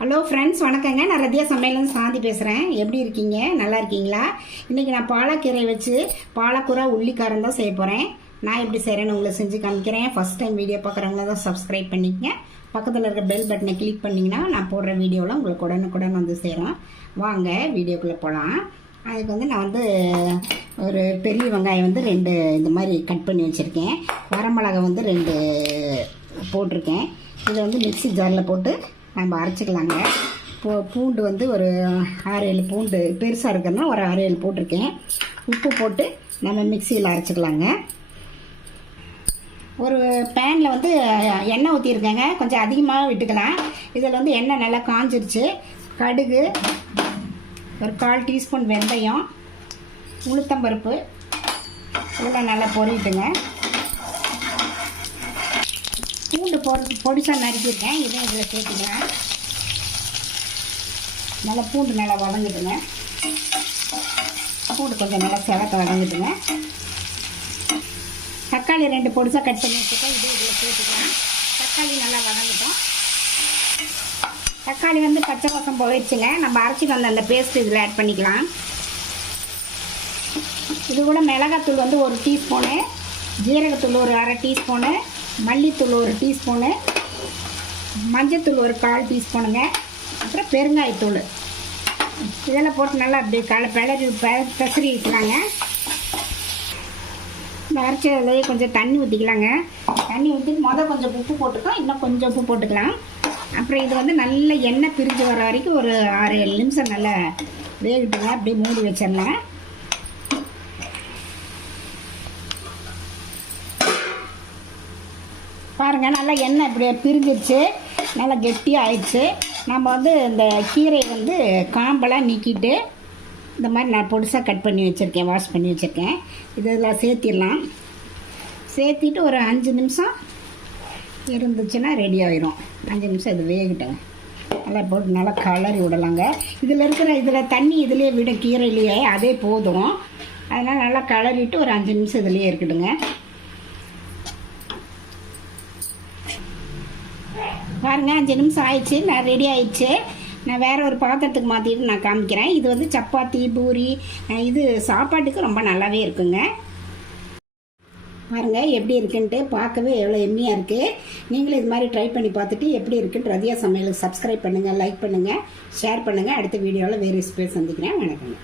Hello friends, வணக்கங்க. நான் ரதியா சமையல்லேருந்து சாந்தி பேசுகிறேன். எப்படி இருக்கீங்க? நல்லா இருக்கீங்களா? இன்றைக்கி நான் பாலக்கீரை வச்சு பாலக்கூரை உள்ளிக்காரம் தான் செய்ய போகிறேன். நான் எப்படி செய்கிறேன்னு உங்களை செஞ்சு காமிக்கிறேன். ஃபஸ்ட் டைம் வீடியோ பார்க்குறவங்க தான் சப்ஸ்கிரைப் பண்ணிக்கங்க. பக்கத்தில் இருக்க பெல் பட்டனை கிளிக் பண்ணிங்கன்னா நான் போடுற வீடியோவில் உங்களுக்கு உடனுக்குடன் வந்து சேரும். வாங்க வீடியோக்குள்ளே போகலாம். அதுக்கு வந்து நான் ஒரு பெரிய வெங்காயம் 2 இந்த மாதிரி கட் பண்ணி வச்சுருக்கேன். வரமிளகா 2 போட்டிருக்கேன். இதை மிக்ஸி ஜாரில் போட்டு நம்ம அரைச்சிக்கலாங்க. பூண்டு ஒரு 6-7 பூண்டு பெருசாக இருக்கிறதுனா ஒரு 6-7 போட்டிருக்கேன். உப்பு போட்டு நம்ம மிக்சியில் அரைச்சிக்கலாங்க. ஒரு பேனில் எண்ணெய் ஊற்றிருக்கேங்க. கொஞ்சம் அதிகமாக விட்டுக்கலாம். இதில் எண்ணெய் நல்லா காஞ்சிருச்சு. கடுகு, ஒரு 1/4 டீஸ்பூன் வெந்தயம், உளுத்தம்பருப்பு இதெல்லாம் நல்லா பொரிட்டுங்க. பூண்டு பொடிசாக நறுக்கியிருக்கேன். இதை இதில் சேர்த்துக்கலாம். நல்லா பூண்டு நல்லா வதங்கிட்டுங்க. பூண்டு கொஞ்சம் நல்லா செவக்க வதங்கிட்டுங்க. தக்காளி 2 பொடிசாக கட் பண்ணி வச்சுருக்கோம். இதில் சேர்த்துக்கலாம். தக்காளி நல்லா வதங்கிட்டோம். தக்காளி பச்சை வாசம் போயிடுச்சுங்க. நம்ம அரைச்சிட்டு வந்த அந்த பேஸ்ட் இதில் ஆட் பண்ணிக்கலாம். இது கூட மிளகாத்தூள் 1 டீஸ்பூனு, ஜீரகத்தூள் ஒரு 1/2 டீஸ்பூனு, மல்லித்தூள் 1 டீஸ்பூனு, மஞ்சத்தூள் ஒரு 1/4 டீஸ்பூனுங்க, அப்புறம் பெருங்காயத்தூள் இதெல்லாம் போட்டு நல்லா அப்படி பெசரி வைக்கலாங்க. இந்த அரைச்சதுலேயே கொஞ்சம் தண்ணி ஊற்றிக்கலாங்க. தண்ணி ஊற்றிட்டு கொஞ்சம் உப்பு போட்டுக்கலாம். இன்னும் கொஞ்சம் உப்பு போட்டுக்கலாம். அப்புறம் இது நல்ல எண்ணெய் பிரிஞ்சு வர வரைக்கும் ஒரு 6-7 நிமிஷம் நல்லா வேகட்டுங்க. அப்படியே மூடி வச்சிடலாம். பாருங்கள், நல்லா எண்ணெய் இப்படி பிரிஞ்சிருச்சு. நல்லா கெட்டியாக ஆயிடுச்சு. நம்ம இந்த கீரையை காம்பெல்லாம் நீக்கிட்டு இந்த மாதிரி நான் பொடிசாக கட் பண்ணி வச்சுருக்கேன். வாஷ் பண்ணி வச்சுருக்கேன். இதெல்லாம் சேர்த்திடலாம். சேர்த்திட்டு ஒரு 5 நிமிஷம் இருந்துச்சுன்னா ரெடி ஆகிரும். 5 நிமிஷம் இது வேகட்டுங்க. நல்லா போட்டு நல்லா கலரி விடலாங்க. இதில் தண்ணி இதிலே விட கீரையிலேயே அதே போதும். அதனால் நல்லா கலரிட்டு ஒரு 5 நிமிஷம் இதிலேயே இருக்குதுங்க. பாருங்க, 5 நிமிஷம் ஆயிடுச்சு. நான் ரெடி ஆயிடுச்சு. நான் வேறு ஒரு பாத்திரத்துக்கு மாற்றிட்டு நான் காமிக்கிறேன். இது சப்பாத்தி, பூரி, இது சாப்பாட்டுக்கு ரொம்ப நல்லாவே இருக்குங்க. பாருங்கள் எப்படி இருக்குன்ட்டு. பார்க்கவே எவ்வளோ எம்மியாக இருக்குது. நீங்களும் இது மாதிரி ட்ரை பண்ணி பார்த்துட்டு எப்படி இருக்குன்னு ரதியா சமையலுக்கு சப்ஸ்கிரைப் பண்ணுங்கள், லைக் பண்ணுங்கள், ஷேர் பண்ணுங்கள். அடுத்த வீடியோவில் வேறு ரெசிபியை சந்திக்கிறேன். வணக்கங்க.